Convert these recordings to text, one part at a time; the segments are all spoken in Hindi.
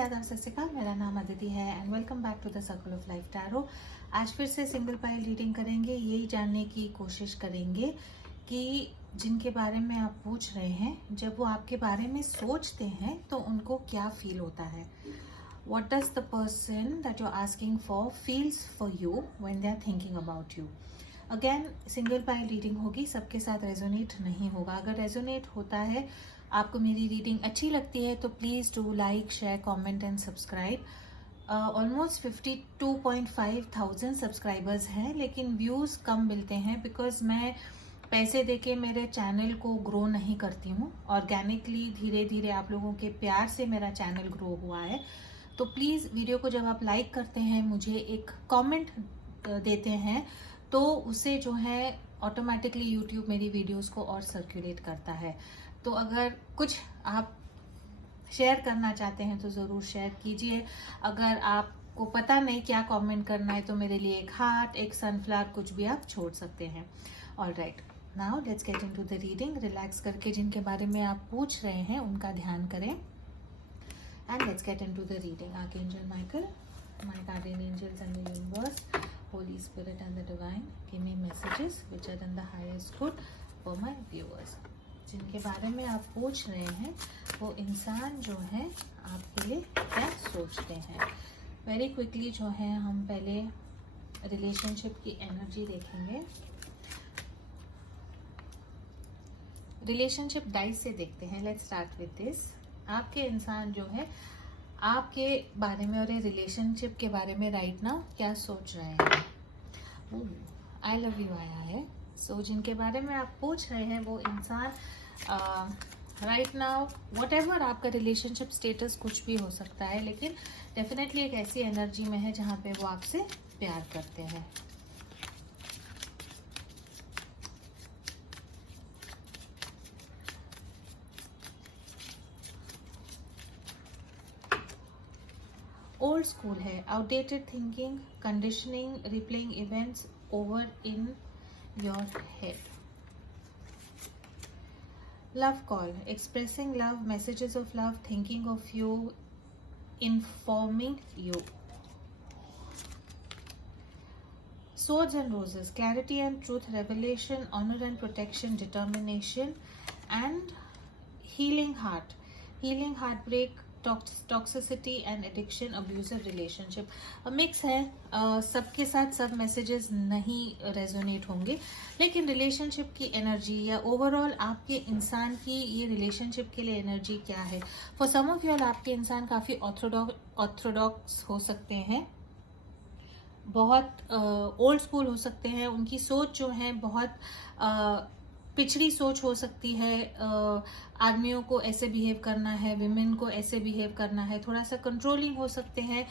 नमस्ते, आदाब, सत श्री अकाल। मेरा नाम अदिति है and welcome back to the circle of life tarot. आज फिर से सिंगल पाइल रीडिंग करेंगे। यही जानने की कोशिश करेंगे कि जिनके बारे में आप पूछ रहे हैं, जब वो आपके बारे में सोचते हैं तो उनको क्या फील होता है। What does the person that you're asking for feels for you when they are thinking about you? Again single pile reading होगी, सबके साथ रेजोनेट नहीं होगा। अगर रेजोनेट होता है, आपको मेरी रीडिंग अच्छी लगती है तो please do like, share, comment and subscribe. Almost 52.5 subscribers हैं, लेकिन व्यूज़ कम मिलते हैं बिकॉज मैं पैसे देके मेरे चैनल को ग्रो नहीं करती हूँ। ऑर्गेनिकली धीरे धीरे आप लोगों के प्यार से मेरा चैनल ग्रो हुआ है। तो प्लीज़ वीडियो को जब आप लाइक करते हैं, मुझे एक कमेंट देते हैं, तो उसे जो है ऑटोमेटिकली यूट्यूब मेरी वीडियोस को और सर्कुलेट करता है। तो अगर कुछ आप शेयर करना चाहते हैं तो ज़रूर शेयर कीजिए। अगर आपको पता नहीं क्या कमेंट करना है तो मेरे लिए एक हार्ट, एक सनफ्लावर, कुछ भी आप छोड़ सकते हैं। Alright, now let's get into the reading. Relax करके जिनके बारे में आप पूछ रहे हैं उनका ध्यान करें and let's get into the reading. Archangel Michael, my guardian angels and the universe, Holy Spirit and the divine, give me messages which are in the highest good for my viewers. जिनके बारे में आप पूछ रहे हैं वो इंसान जो है आपके लिए क्या सोचते हैं। वेरी क्विकली जो है हम पहले रिलेशनशिप की एनर्जी देखेंगे। रिलेशनशिप डाइस से देखते हैं। Let's start with this. आपके इंसान जो है आपके बारे में और रिलेशनशिप के बारे में राइट नाउ क्या सोच रहे हैं। आई लव यू आया है। सो जिनके बारे में आप पूछ रहे हैं वो इंसान राइट नाउ वट एवर आपका रिलेशनशिप स्टेटस कुछ भी हो सकता है, लेकिन डेफिनेटली एक ऐसी एनर्जी में है जहाँ पे वो आपसे प्यार करते हैं। ओल्ड स्कूल है, outdated thinking, conditioning, replaying events over in your head. Love call, expressing love, messages of love, thinking of you, informing you. Swords and roses, clarity and truth, revelation, honor and protection, determination and healing heart, healing heartbreak, toxicity and addiction, abusive relationship. Mix है, सबके साथ सब मैसेजेस नहीं रेजोनेट होंगे, लेकिन रिलेशनशिप की एनर्जी या ओवरऑल आपके इंसान की ये रिलेशनशिप के लिए एनर्जी क्या है। For some of you all आपके इंसान काफ़ी ऑर्थोडॉक्स हो सकते हैं, बहुत ओल्ड स्कूल हो सकते हैं। उनकी सोच जो है बहुत पिछड़ी सोच हो सकती है। आदमियों को ऐसे बिहेव करना है, विमेन को ऐसे बिहेव करना है, थोड़ा सा कंट्रोलिंग हो सकते हैं।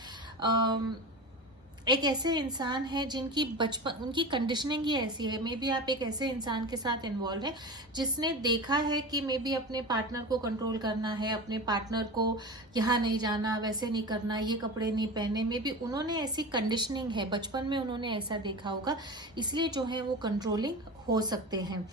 एक ऐसे इंसान है जिनकी बचपन, उनकी कंडीशनिंग ही ऐसी है। मे बी आप एक ऐसे इंसान के साथ इन्वॉल्व है जिसने देखा है कि मे बी अपने पार्टनर को कंट्रोल करना है, अपने पार्टनर को यहाँ नहीं जाना, वैसे नहीं करना, ये कपड़े नहीं पहने। मे बी उन्होंने ऐसी कंडीशनिंग है, बचपन में उन्होंने ऐसा देखा होगा, इसलिए जो है वो कंट्रोलिंग हो सकते हैं।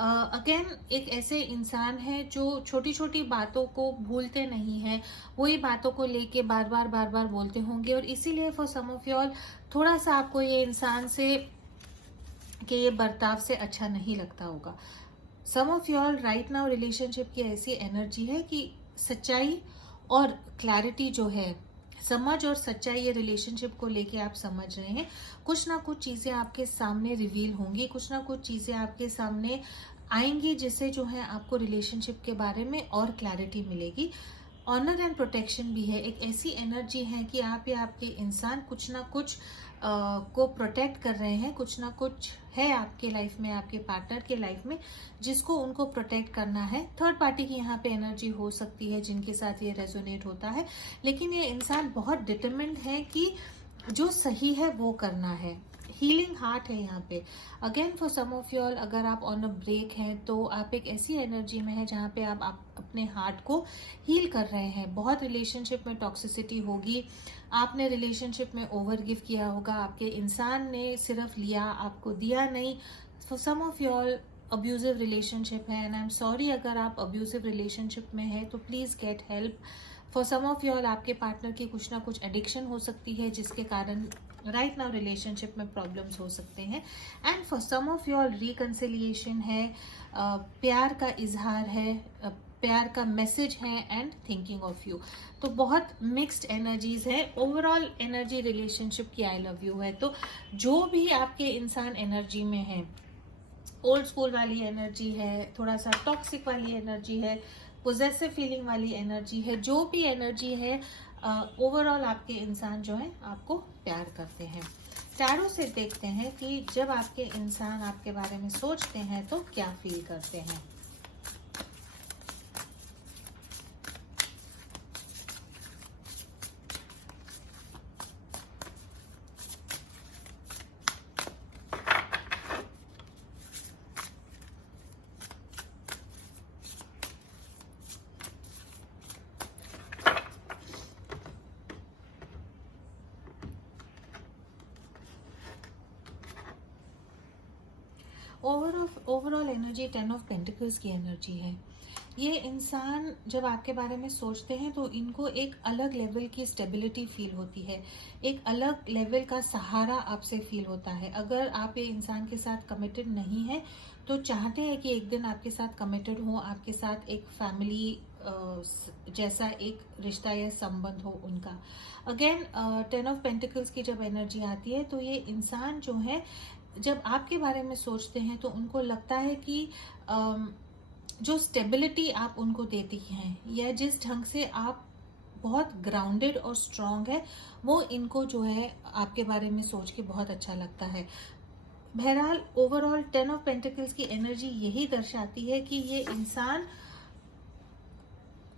अगेन एक ऐसे इंसान है जो छोटी छोटी बातों को भूलते नहीं हैं, वही बातों को लेके बार बार बोलते होंगे, और इसीलिए for some of you all थोड़ा सा आपको ये इंसान से कि ये बर्ताव से अच्छा नहीं लगता होगा। Some of you all right now relationship की ऐसी एनर्जी है कि सच्चाई और क्लैरिटी जो है, समझ और सच्चाई, ये रिलेशनशिप को लेके आप समझ रहे हैं। कुछ ना कुछ चीज़ें आपके सामने रिवील होंगी, कुछ ना कुछ चीज़ें आपके सामने आएंगी जिससे जो है आपको रिलेशनशिप के बारे में और क्लैरिटी मिलेगी। ऑनर एंड प्रोटेक्शन भी है। एक ऐसी एनर्जी है कि आप या आपके इंसान कुछ ना कुछ को प्रोटेक्ट कर रहे हैं, कुछ ना कुछ है आपके लाइफ में, आपके पार्टनर के लाइफ में, जिसको उनको प्रोटेक्ट करना है। थर्ड पार्टी की यहाँ पे एनर्जी हो सकती है जिनके साथ ये रेजोनेट होता है, लेकिन ये इंसान बहुत डिटरमिन्ड है कि जो सही है वो करना है। हीलिंग हार्ट है यहाँ पे। Again for some of you all अगर आप ऑन अ ब्रेक हैं तो आप एक ऐसी एनर्जी में है जहाँ पे आप अपने हार्ट को हील कर रहे हैं। बहुत रिलेशनशिप में टॉक्सिसिटी होगी, आपने रिलेशनशिप में ओवर गिव किया होगा, आपके इंसान ने सिर्फ लिया, आपको दिया नहीं। For some of you all abusive relationship है एंड आई एम सॉरी अगर आप अब्यूजिव रिलेशनशिप में है तो please get help. For some of you all आपके पार्टनर की कुछ ना कुछ एडिक्शन हो सकती है जिसके कारण राइट नाउ रिलेशनशिप में प्रॉब्लम्स हो सकते हैं। And for some of you all reconciliation है, प्यार का इजहार है, प्यार का मैसेज है एंड थिंकिंग ऑफ यू। तो बहुत मिक्स्ड एनर्जीज है। ओवरऑल एनर्जी रिलेशनशिप की आई लव यू है। तो जो भी आपके इंसान एनर्जी में है, ओल्ड स्कूल वाली एनर्जी है, थोड़ा सा टॉक्सिक वाली एनर्जी है, पोजेसिव फीलिंग वाली एनर्जी है, जो भी एनर्जी है, ओवरऑल आपके इंसान जो है आपको प्यार करते हैं। टैरो से देखते हैं कि जब आपके इंसान आपके बारे में सोचते हैं तो क्या फील करते हैं। ओवरऑल एनर्जी 10 ऑफ पेंटिकल्स की एनर्जी है। ये इंसान जब आपके बारे में सोचते हैं तो इनको एक अलग लेवल की स्टेबिलिटी फील होती है, एक अलग लेवल का सहारा आपसे फील होता है। अगर आप ये इंसान के साथ कमिटेड नहीं है तो चाहते हैं कि एक दिन आपके साथ कमिटेड हो, आपके साथ एक फैमिली जैसा एक रिश्ता या संबंध हो उनका। अगेन 10 ऑफ पेंटिकल्स की जब एनर्जी आती है तो ये इंसान जो है जब आपके बारे में सोचते हैं तो उनको लगता है कि जो स्टेबिलिटी आप उनको देती हैं या जिस ढंग से आप बहुत ग्राउंडेड और स्ट्रांग है, वो इनको जो है आपके बारे में सोच के बहुत अच्छा लगता है। बहरहाल ओवरऑल 10 ऑफ पेंटिकल्स की एनर्जी यही दर्शाती है कि ये इंसान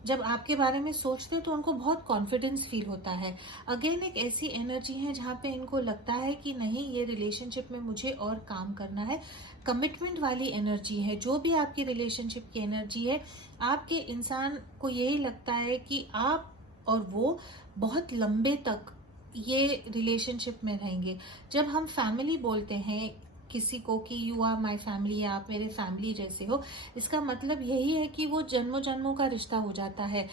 जब आपके बारे में सोचते हैं तो उनको बहुत कॉन्फिडेंस फील होता है। अगेन एक ऐसी एनर्जी है जहाँ पे इनको लगता है कि नहीं, ये रिलेशनशिप में मुझे और काम करना है। कमिटमेंट वाली एनर्जी है। जो भी आपकी रिलेशनशिप की एनर्जी है, आपके इंसान को यही लगता है कि आप और वो बहुत लंबे तक ये रिलेशनशिप में रहेंगे। जब हम फैमिली बोलते हैं किसी को कि यू आर माई फैमिली या आप मेरे फैमिली जैसे हो, इसका मतलब यही है कि वो जन्मों जन्मों का रिश्ता हो जाता है।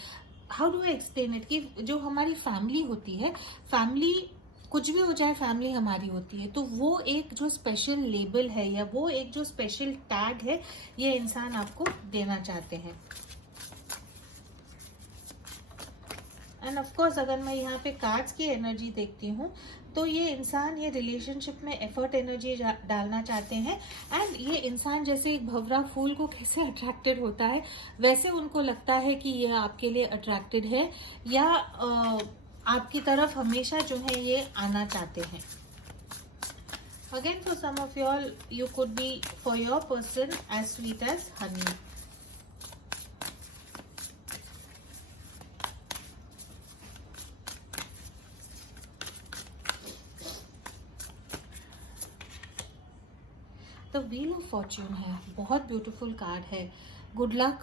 How do I explain it कि जो हमारी फैमिली होती है, फैमिली कुछ भी हो जाए, फैमिली हमारी होती है। तो वो एक जो स्पेशल लेबल है या वो एक जो स्पेशल टैग है, ये इंसान आपको देना चाहते हैं। एंड ऑफ कोर्स अगर मैं यहाँ पे कार्ड्स की एनर्जी देखती हूँ तो ये इंसान ये रिलेशनशिप में एफर्ट एनर्जी डालना चाहते हैं। एंड ये इंसान जैसे एक भंवरा फूल को कैसे अट्रैक्टेड होता है, वैसे उनको लगता है कि ये आपके लिए अट्रैक्टेड है या आपकी तरफ हमेशा जो है ये आना चाहते हैं। Again for some of you all, you could be for your person as sweet as honey. The wheel of fortune है, बहुत ब्यूटीफुल कार्ड है। गुड लक,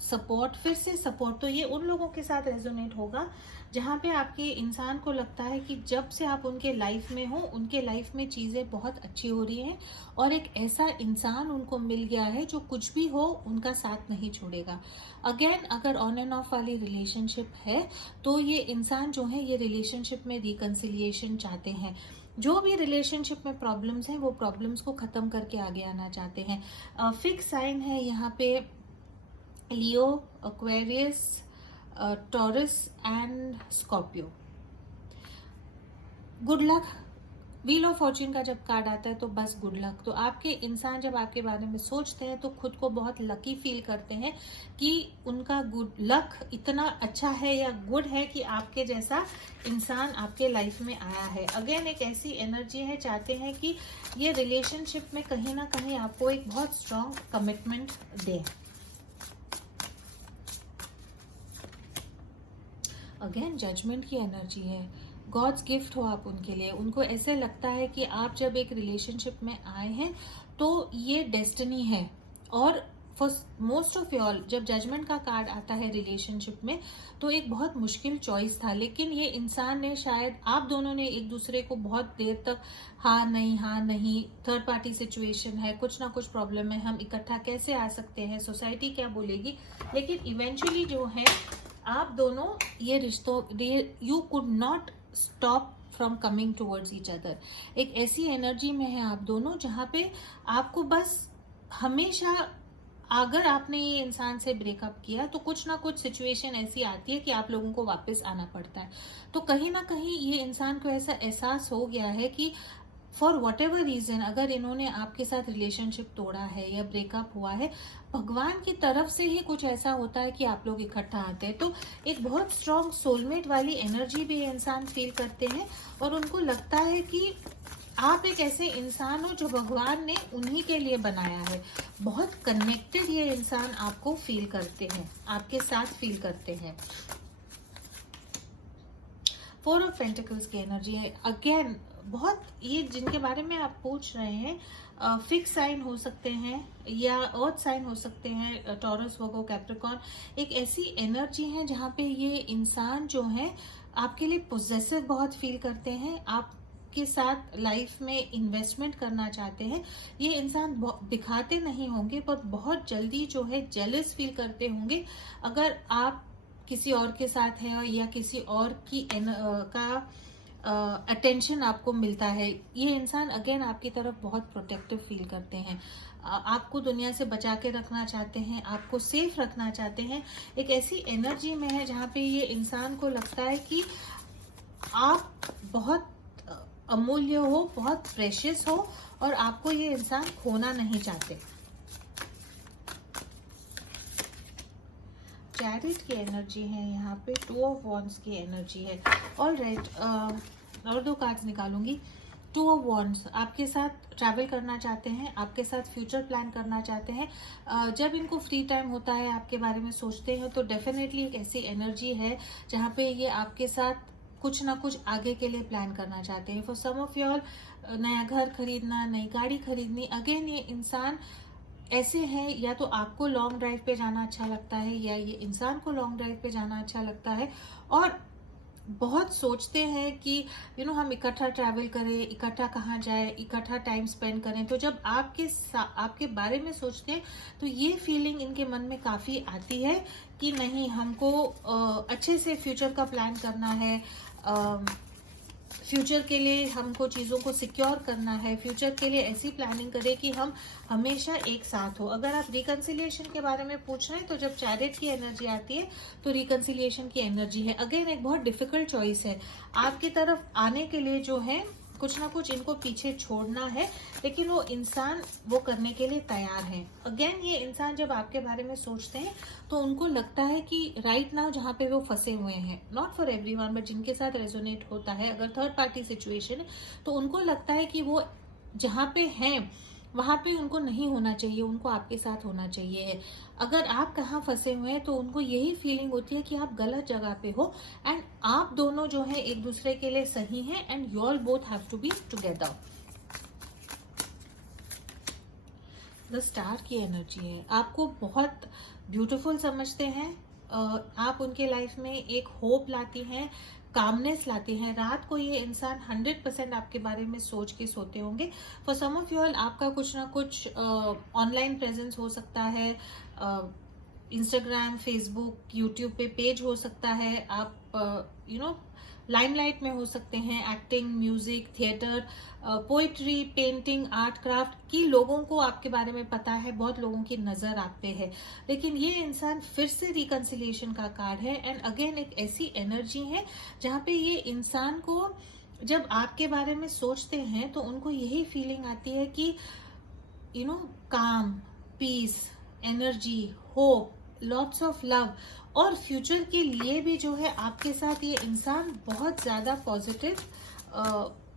सपोर्ट, फिर से सपोर्ट। तो ये उन लोगों के साथ रेजोनेट होगा जहाँ पे आपके इंसान को लगता है कि जब से आप उनके लाइफ में हो, उनके लाइफ में चीज़ें बहुत अच्छी हो रही हैं और एक ऐसा इंसान उनको मिल गया है जो कुछ भी हो उनका साथ नहीं छोड़ेगा। अगेन अगर ऑन एंड ऑफ वाली रिलेशनशिप है तो ये इंसान जो है ये रिलेशनशिप में रिकंसिलिएशन चाहते हैं। जो भी रिलेशनशिप में प्रॉब्लम्स हैं वो प्रॉब्लम्स को ख़त्म करके आगे आना चाहते हैं। फिक्स साइन है यहाँ पे Leo, Aquarius, Taurus and Scorpio. Good luck, wheel of fortune का जब कार्ड आता है तो बस गुड लक। तो आपके इंसान जब आपके बारे में सोचते हैं तो खुद को बहुत लकी फील करते हैं कि उनका गुड लक इतना अच्छा है या गुड है कि आपके जैसा इंसान आपके लाइफ में आया है। अगेन एक ऐसी एनर्जी है, चाहते हैं कि ये रिलेशनशिप में कहीं ना कहीं आपको एक बहुत स्ट्रांग कमिटमेंट दे। अगेन जजमेंट की एनर्जी है, गॉड्स गिफ्ट हो आप उनके लिए। उनको ऐसे लगता है कि आप जब एक रिलेशनशिप में आए हैं तो ये डेस्टिनी है। और फॉर मोस्ट ऑफ यॉल जब जजमेंट का कार्ड आता है रिलेशनशिप में तो एक बहुत मुश्किल चॉइस था, लेकिन ये इंसान ने शायद आप दोनों ने एक दूसरे को बहुत देर तक हाँ नहीं, थर्ड पार्टी सिचुएशन है, कुछ ना कुछ प्रॉब्लम है, हम इकट्ठा कैसे आ सकते हैं, सोसाइटी क्या बोलेगी, लेकिन इवेंचुअली जो है आप दोनों ये रिश्तों, you could not stop from coming towards each other. एक ऐसी एनर्जी में है आप दोनों जहाँ पे आपको बस हमेशा, अगर आपने ये इंसान से ब्रेकअप किया तो कुछ ना कुछ सिचुएशन ऐसी आती है कि आप लोगों को वापस आना पड़ता है। तो कहीं ना कहीं ये इंसान को ऐसा एहसास हो गया है कि फॉर वट एवर रीजन, अगर इन्होंने आपके साथ रिलेशनशिप तोड़ा है या ब्रेकअप हुआ है, भगवान की तरफ से ही कुछ ऐसा होता है कि आप लोग इकट्ठा आते हैं। तो एक बहुत स्ट्रॉन्ग सोलमेट वाली एनर्जी भी ये इंसान फील करते हैं और उनको लगता है कि आप एक ऐसे इंसान हो जो भगवान ने उन्हीं के लिए बनाया है। बहुत कनेक्टेड ये इंसान आपको फील करते हैं, आपके साथ फील करते हैं। 4 ऑफ पेंटिकल्स की एनर्जी है। अगेन बहुत, ये जिनके बारे में आप पूछ रहे हैं फिक्स साइन हो सकते हैं या अर्थ साइन हो सकते हैं, टॉरस, वर्गो, कैप्रिकॉर्न। एक ऐसी एनर्जी है जहाँ पे ये इंसान जो है आपके लिए पोजेसिव बहुत फील करते हैं, आपके साथ लाइफ में इन्वेस्टमेंट करना चाहते हैं। ये इंसान दिखाते नहीं होंगे पर बहुत जल्दी जो है जेलस फील करते होंगे अगर आप किसी और के साथ हैं या किसी और की का अटेंशन आपको मिलता है। ये इंसान अगेन आपकी तरफ बहुत प्रोटेक्टिव फील करते हैं, आपको दुनिया से बचा के रखना चाहते हैं, आपको सेफ रखना चाहते हैं। एक ऐसी एनर्जी में है जहाँ पे ये इंसान को लगता है कि आप बहुत अमूल्य हो, बहुत प्रेशियस हो और आपको ये इंसान खोना नहीं चाहते। चैरिट की एनर्जी है यहाँ पे, 2 ऑफ वॉन्ड्स की एनर्जी है। ऑलराइट, और 2 कार्ड्स निकालूंगी। 2 ऑफ वॉन्ड्स आपके साथ ट्रैवल करना चाहते हैं, आपके साथ फ्यूचर प्लान करना चाहते हैं। जब इनको फ्री टाइम होता है, आपके बारे में सोचते हैं, तो डेफिनेटली एक ऐसी एनर्जी है जहाँ पे ये आपके साथ कुछ ना कुछ आगे के लिए प्लान करना चाहते हैं। For some of you all, नया घर खरीदना, नई गाड़ी खरीदनी। अगेन ये इंसान ऐसे हैं, या तो आपको लॉन्ग ड्राइव पे जाना अच्छा लगता है या ये इंसान को लॉन्ग ड्राइव पे जाना अच्छा लगता है और बहुत सोचते हैं कि हम इकट्ठा ट्रैवल करें, इकट्ठा कहाँ जाए, इकट्ठा टाइम स्पेंड करें। तो जब आपके बारे में सोचते हैं तो ये फीलिंग इनके मन में काफ़ी आती है कि नहीं, हमको अच्छे से फ्यूचर का प्लान करना है, फ्यूचर के लिए हमको चीज़ों को सिक्योर करना है, फ्यूचर के लिए ऐसी प्लानिंग करें कि हम हमेशा एक साथ हो। अगर आप रिकंसिलिएशन के बारे में पूछ रहे हैं तो जब चैरिट की एनर्जी आती है तो रिकंसिलिएशन की एनर्जी है। अगेन एक बहुत डिफिकल्ट चॉइस है, आपकी तरफ आने के लिए जो है कुछ ना कुछ इनको पीछे छोड़ना है, लेकिन वो इंसान वो करने के लिए तैयार है। अगेन ये इंसान जब आपके बारे में सोचते हैं तो उनको लगता है कि राइट नाउ जहाँ पे वो फंसे हुए हैं, नॉट फॉर एवरीवन बट जिनके साथ रेजोनेट होता है, अगर थर्ड पार्टी सिचुएशन है तो उनको लगता है कि वो जहाँ पे हैं वहाँ पे उनको नहीं होना चाहिए, उनको आपके साथ होना चाहिए। अगर आप कहाँ फंसे हुए हैं तो उनको यही फीलिंग होती है कि आप गलत जगह पे हो एंड आप दोनों जो है एक दूसरे के लिए सही हैं and you all both have to be together. The star की एनर्जी है, आपको बहुत ब्यूटीफुल समझते हैं, आप उनके लाइफ में एक होप लाती हैं, कामनेस लाती हैं। रात को ये इंसान 100% आपके बारे में सोच के सोते होंगे। For some of you all आपका कुछ ना कुछ ऑनलाइन प्रेजेंस हो सकता है, इंस्टाग्राम, फेसबुक, यूट्यूब पे पेज हो सकता है, आप लाइमलाइट में हो सकते हैं, acting, music, theatre, poetry, painting, art, craft की लोगों को आपके बारे में पता है, बहुत लोगों की नजर आप पे है। लेकिन ये इंसान फिर से रिकंसिलिएशन का कार्ड है एंड अगेन एक ऐसी एनर्जी है जहाँ पे ये इंसान को जब आपके बारे में सोचते हैं तो उनको यही फीलिंग आती है कि calm, peace, energy, hope, lots of love और फ्यूचर के लिए भी जो है आपके साथ ये इंसान बहुत ज्यादा पॉजिटिव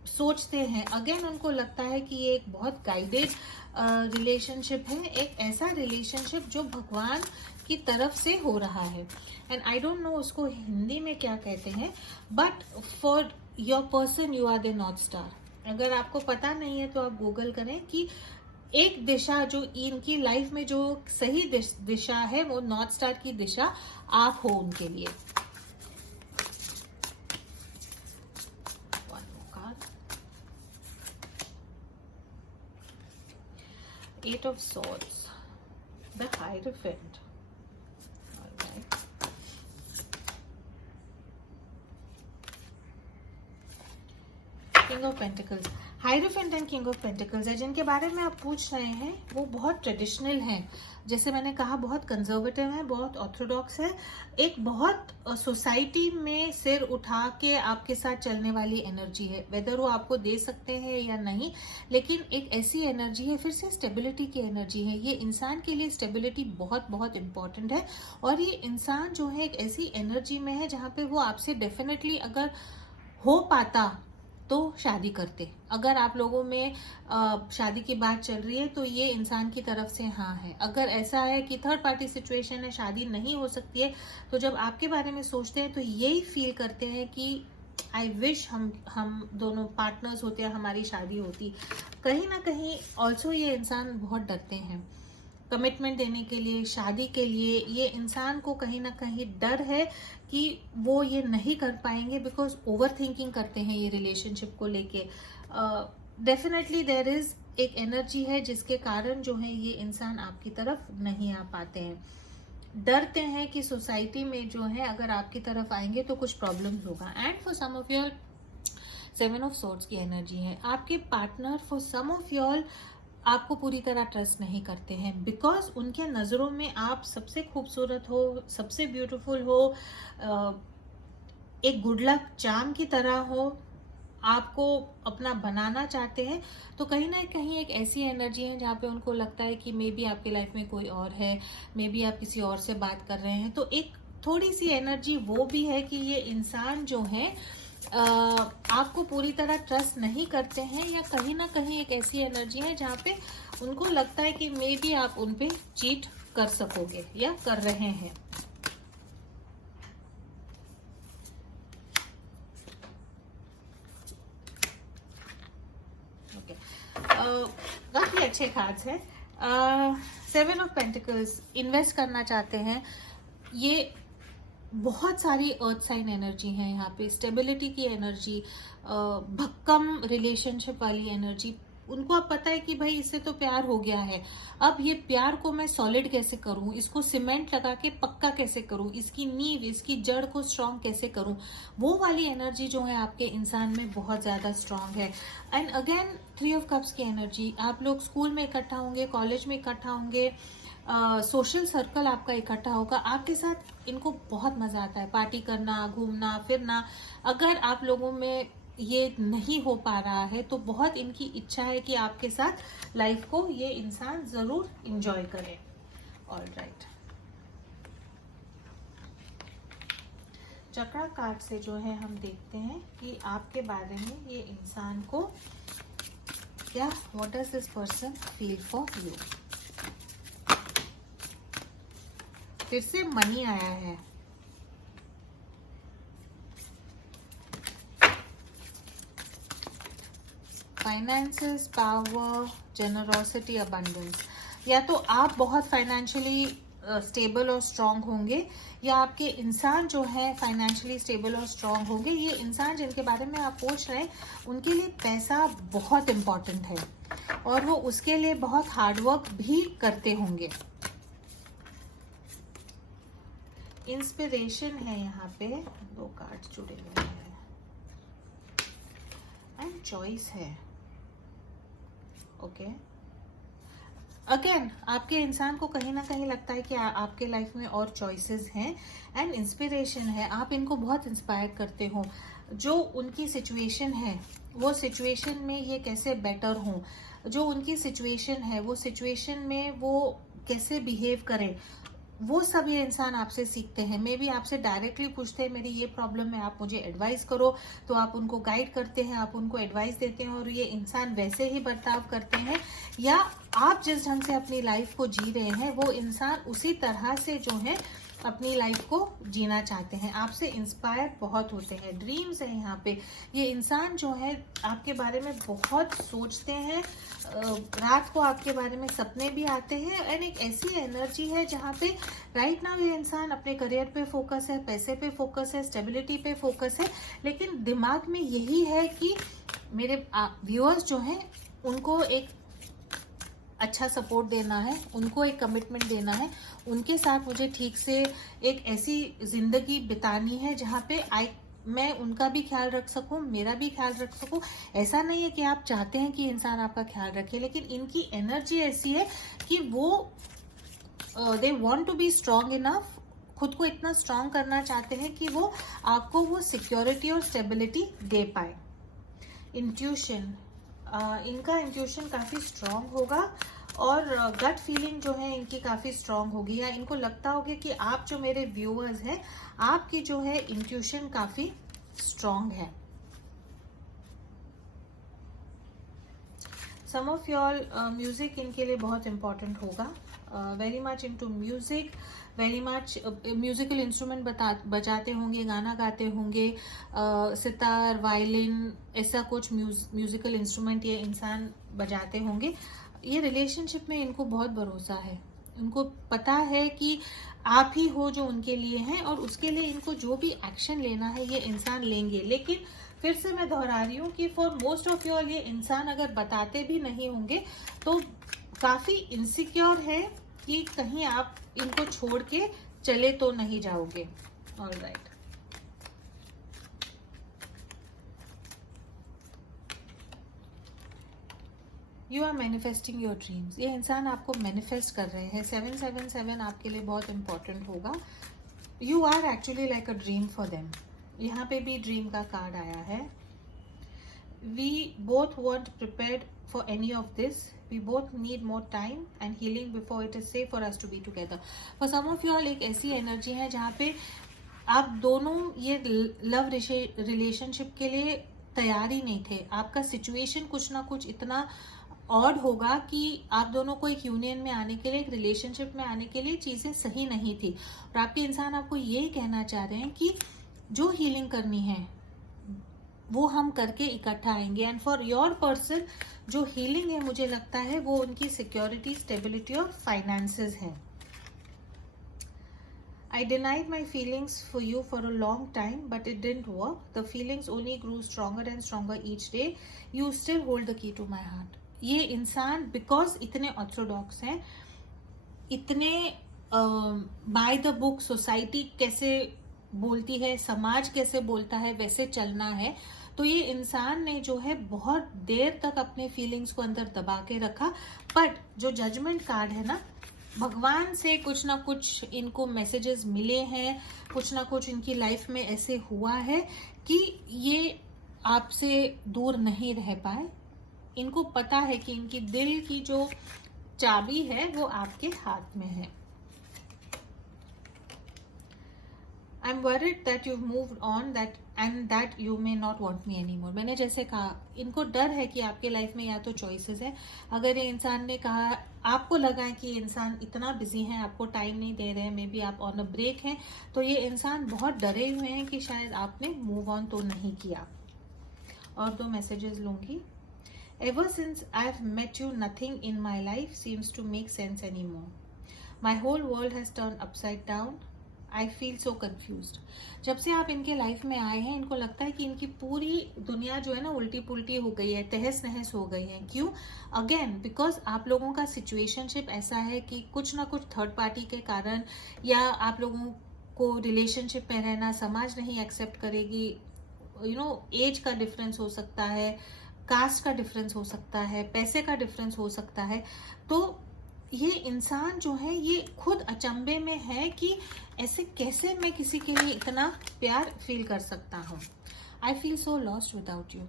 सोचते हैं। अगेन उनको लगता है कि ये एक बहुत गाइडेड रिलेशनशिप है, एक ऐसा रिलेशनशिप जो भगवान की तरफ से हो रहा है। एंड आई डोंट नो उसको हिंदी में क्या कहते हैं, but for your person you are the north star. अगर आपको पता नहीं है तो आप गूगल करें कि एक दिशा जो इनकी लाइफ में जो सही दिशा है वो नॉर्थ स्टार की दिशा आप हो उनके लिए। Eight of Swords, the Hierophant. All right. King of pentacles, Hierophant and king of pentacles है। जिनके बारे में आप पूछ रहे हैं वो बहुत ट्रेडिशनल हैं, जैसे मैंने कहा बहुत कंजर्वेटिव है, बहुत ऑर्थोडॉक्स है, एक बहुत सोसाइटी में सिर उठा के आपके साथ चलने वाली एनर्जी है। वेदर वो आपको दे सकते हैं या नहीं, लेकिन एक ऐसी एनर्जी है, फिर से स्टेबिलिटी की एनर्जी है। ये इंसान के लिए स्टेबिलिटी बहुत बहुत इंपॉर्टेंट है, और ये इंसान जो है एक ऐसी एनर्जी में है जहाँ पे वो आपसे डेफिनेटली अगर हो पाता तो शादी करते। अगर आप लोगों में शादी की बात चल रही है तो ये इंसान की तरफ से हाँ है। अगर ऐसा है कि थर्ड पार्टी सिचुएशन है, शादी नहीं हो सकती है, तो जब आपके बारे में सोचते हैं तो यही फील करते हैं कि आई विश हम दोनों पार्टनर्स होते हैं, हमारी शादी होती। कहीं ना कहीं ऑल्सो ये इंसान बहुत डरते हैं कमिटमेंट देने के लिए, शादी के लिए। ये इंसान को कहीं ना कहीं डर है कि वो ये नहीं कर पाएंगे, बिकॉज ओवर थिंकिंग करते हैं ये रिलेशनशिप को लेके। डेफिनेटली देयर इज एक एनर्जी है जिसके कारण जो है ये इंसान आपकी तरफ नहीं आ पाते हैं, डरते हैं कि सोसाइटी में जो है अगर आपकी तरफ आएंगे तो कुछ प्रॉब्लम होगा। And for some of your 7 of swords की एनर्जी है। आपके partner for some of your आपको पूरी तरह ट्रस्ट नहीं करते हैं, बिकॉज उनके नज़रों में आप सबसे खूबसूरत हो, सबसे ब्यूटीफुल हो, एक गुड लक चार्म की तरह हो, आपको अपना बनाना चाहते हैं। तो कहीं ना कहीं एक ऐसी एनर्जी है जहाँ पे उनको लगता है कि मे बी आपके लाइफ में कोई और है, मे बी आप किसी और से बात कर रहे हैं। तो एक थोड़ी सी एनर्जी वो भी है कि ये इंसान जो है आपको पूरी तरह ट्रस्ट नहीं करते हैं, या कहीं ना कहीं एक ऐसी एनर्जी है जहाँ पे उनको लगता है कि मे बी आप उन पे चीट कर सकोगे या कर रहे हैं। काफी अच्छे कार्ड्स हैं। 7 ऑफ पेंटिकल्स, इन्वेस्ट करना चाहते हैं। ये बहुत सारी अर्थ साइन एनर्जी है यहाँ पे, स्टेबिलिटी की एनर्जी, भक्कम रिलेशनशिप वाली एनर्जी। उनको अब पता है कि भाई इससे तो प्यार हो गया है, अब ये प्यार को मैं सॉलिड कैसे करूं, इसको सीमेंट लगा के पक्का कैसे करूं, इसकी नींव, इसकी जड़ को स्ट्रांग कैसे करूं। वो वाली एनर्जी जो है आपके इंसान में बहुत ज्यादा स्ट्रांग है। एंड अगेन 3 ऑफ कप्स की एनर्जी, आप लोग स्कूल में इकट्ठा होंगे, कॉलेज में इकट्ठा होंगे, सोशल सर्कल आपका इकट्ठा होगा। आपके साथ इनको बहुत मजा आता है पार्टी करना, घूमना फिरना। अगर आप लोगों में ये नहीं हो पा रहा है तो बहुत इनकी इच्छा है कि आपके साथ लाइफ को ये इंसान जरूर एंजॉय करे। ऑलराइट, चक्रा कार्ड से जो है हम देखते हैं कि आपके बारे में ये इंसान को क्या, what does this person feel for you. फिर से मनी आया है, फाइनेंसेस, पावर, जेनरोसिटी, अबंडेंस। या तो आप बहुत फाइनेंशियली स्टेबल और स्ट्रांग होंगे, या आपके इंसान जो है फाइनेंशियली स्टेबल और स्ट्रांग होंगे। ये इंसान जिनके बारे में आप पूछ रहे हैं उनके लिए पैसा बहुत इंपॉर्टेंट है, और वो उसके लिए बहुत हार्डवर्क भी करते होंगे। इंस्पिरेशन है यहाँ पे, 2 कार्ड जुड़े हुए हैं, एंड चॉइस है। ओके, अगेन आपके इंसान को कहीं ना कहीं लगता है कि आपके लाइफ में और चॉइसेस हैं, एंड इंस्पिरेशन है। आप इनको बहुत इंस्पायर करते हो। जो उनकी सिचुएशन है वो सिचुएशन में ये कैसे बेटर हों, जो उनकी सिचुएशन है वो सिचुएशन में वो कैसे बिहेव करें, वो सब ये इंसान आपसे सीखते हैं। मे बी आपसे डायरेक्टली पूछते हैं मेरी ये प्रॉब्लम है, आप मुझे एडवाइस करो, तो आप उनको गाइड करते हैं, आप उनको एडवाइस देते हैं, और ये इंसान वैसे ही बर्ताव करते हैं। या आप जिस ढंग से अपनी लाइफ को जी रहे हैं वो इंसान उसी तरह से जो है अपनी लाइफ को जीना चाहते हैं। आपसे इंस्पायर बहुत होते हैं, ड्रीम्स है यहाँ पे। ये इंसान जो है आपके बारे में बहुत सोचते हैं, रात को आपके बारे में सपने भी आते हैं। एंड एक ऐसी एनर्जी है जहाँ पे राइट नाउ ये इंसान अपने करियर पे फोकस है, पैसे पे फोकस है, स्टेबिलिटी पे फोकस है, लेकिन दिमाग में यही है कि मेरे व्यूअर्स जो हैं उनको एक अच्छा सपोर्ट देना है, उनको एक कमिटमेंट देना है, उनके साथ मुझे ठीक से एक ऐसी जिंदगी बितानी है जहाँ पे मैं उनका भी ख्याल रख सकूं, मेरा भी ख्याल रख सकूं। ऐसा नहीं है कि आप चाहते हैं कि इंसान आपका ख्याल रखे, लेकिन इनकी एनर्जी ऐसी है कि वो they want to be strong enough, खुद को इतना स्ट्रांग करना चाहते हैं कि वो आपको वो सिक्योरिटी और स्टेबिलिटी दे पाए। इंट्यूशन, इनका इंट्यूशन काफ़ी स्ट्रांग होगा और गट फीलिंग जो है इनकी काफ़ी स्ट्रांग होगी, या इनको लगता होगा कि आप जो मेरे व्यूअर्स हैं आपकी जो है इंट्यूशन काफ़ी स्ट्रांग है। सम ऑफ योर म्यूजिक इनके लिए बहुत इंपॉर्टेंट होगा, very much into music, very much musical instrument बजाते होंगे, गाना गाते होंगे, सितार, वायलिन, ऐसा कुछ म्यूजिकल इंस्ट्रूमेंट ये इंसान बजाते होंगे। ये रिलेशनशिप में इनको बहुत भरोसा है, उनको पता है कि आप ही हो जो उनके लिए हैं, और उसके लिए इनको जो भी एक्शन लेना है ये इंसान लेंगे। लेकिन फिर से मैं दोहरा रही हूँ कि फॉर मोस्ट ऑफ यू ये इंसान अगर बताते भी नहीं होंगे तो काफ़ी इनसिक्योर है कि कहीं आप इनको छोड़ के चले तो नहीं जाओगे। Alright, you are manifesting your dreams, ये इंसान आपको मैनिफेस्ट कर रहे हैं। 777 आपके लिए बहुत इंपॉर्टेंट होगा। You are actually like a dream for them. यहाँ पे भी ड्रीम का कार्ड आया है। We both won't prepared for any of this, we both need more time and healing before it is safe for us to be together. For some of you all एक ऐसी एनर्जी है जहाँ पे आप दोनों ये लव रिलेशनशिप के लिए तैयार ही नहीं थे। आपका सिचुएशन कुछ ना कुछ इतना ऑड होगा कि आप दोनों को एक यूनियन में आने के लिए, एक रिलेशनशिप में आने के लिए चीज़ें सही नहीं थी, और आपके इंसान आपको ये कहना चाह रहे हैं कि जो हीलिंग करनी है वो हम करके इकट्ठा आएंगे। एंड फॉर योर पर्सन जो हीलिंग है मुझे लगता है वो उनकी सिक्योरिटी, स्टेबिलिटी और फाइनेंसेस है। I denied my feelings for you for a long time, but it didn't work. The feelings only grew stronger and stronger each day. You still hold the key to my heart. ये इंसान बिकॉज इतने ऑर्थोडॉक्स हैं, इतने बाय द बुक, सोसाइटी कैसे बोलती है, समाज कैसे बोलता है वैसे चलना है, तो ये इंसान ने जो है बहुत देर तक अपने फीलिंग्स को अंदर दबा के रखा। बट जो जजमेंट कार्ड है ना, भगवान से कुछ ना कुछ इनको मैसेजेस मिले हैं, कुछ ना कुछ इनकी लाइफ में ऐसे हुआ है कि ये आपसे दूर नहीं रह पाए। इनको पता है कि इनकी दिल की जो चाबी है वो आपके हाथ में है। I am worried that you moved on that and that you may not want me any more. मैंने जैसे कहा, इनको डर है कि आपके लाइफ में या तो चॉइसेस है। अगर ये इंसान ने कहा, आपको लगा है कि ये इंसान इतना बिजी है, आपको टाइम नहीं दे रहे हैं, मे बी आप ऑन अ ब्रेक हैं, तो ये इंसान बहुत डरे हुए हैं कि शायद आपने मूव ऑन तो नहीं किया। और दो मैसेजेस लूंगी। Ever since I have met you nothing in my life seems to make sense any more. My whole world has turn upside down. I feel so confused. जब से आप इनके लाइफ में आए हैं इनको लगता है कि इनकी पूरी दुनिया जो है ना उल्टी पुल्टी हो गई है, तहस नहस हो गई है। क्यों? अगेन बिकॉज आप लोगों का सिचुएशनशिप ऐसा है कि कुछ ना कुछ थर्ड पार्टी के कारण, या आप लोगों को रिलेशनशिप में रहना समाज नहीं एक्सेप्ट करेगी। एज का डिफरेंस हो सकता है, कास्ट का डिफरेंस हो सकता है, पैसे का डिफरेंस हो सकता है। तो ये इंसान जो है ये खुद अचंभे में है कि ऐसे कैसे मैं किसी के लिए इतना प्यार फील कर सकता हूँ। आई feel so lost without you.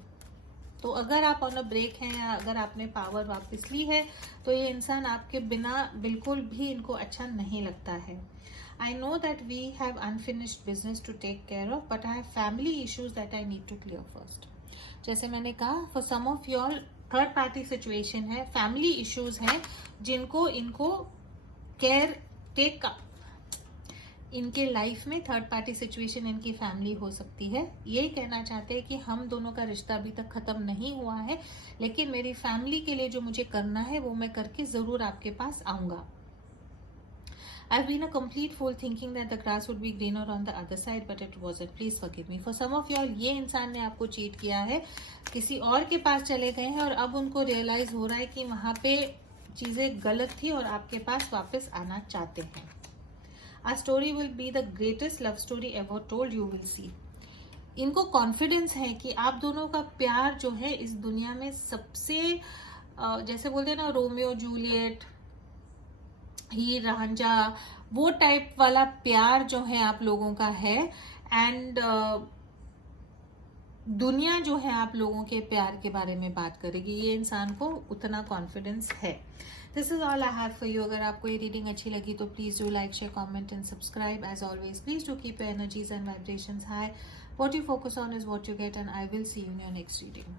तो अगर आप ऑन अ ब्रेक हैं या अगर आपने पावर वापस ली है तो ये इंसान आपके बिना बिल्कुल भी इनको अच्छा नहीं लगता है। I know that we have unfinished business to take care of, but I have family issues that I need to clear first. जैसे मैंने कहा, for some of you all third party situation है, फैमिली इश्यूज हैं जिनको इनको केयर टेक, इनके लाइफ में थर्ड पार्टी सिचुएशन इनकी फैमिली हो सकती है। यही कहना चाहते हैं कि हम दोनों का रिश्ता अभी तक खत्म नहीं हुआ है, लेकिन मेरी फैमिली के लिए जो मुझे करना है वो मैं करके जरूर आपके पास आऊंगा। I've been a complete fool thinking that the grass would be greener on the other side, but it wasn't. Please forgive me. For some of you all, ये इंसान ने आपको चीट किया है, किसी और के पास चले गए हैं और अब उनको रियलाइज हो रहा है कि वहाँ पे चीज़ें गलत थी और आपके पास वापस आना चाहते हैं। Our story will be the greatest love story ever told, you will see. इनको कॉन्फिडेंस है कि आप दोनों का प्यार जो है इस दुनिया में सबसे जैसे बोलते हैं ना, रोमियो जूलियट, हीर रांझा, वो टाइप वाला प्यार जो है आप लोगों का है। एंड दुनिया जो है आप लोगों के प्यार के बारे में बात करेगी, ये इंसान को उतना कॉन्फिडेंस है। This is all I have for you. अगर आपको ये रीडिंग अच्छी लगी तो please do like, share, comment and subscribe. As always please do keep your energies and vibrations high. What you focus on is what you get, and I will see you in your next reading.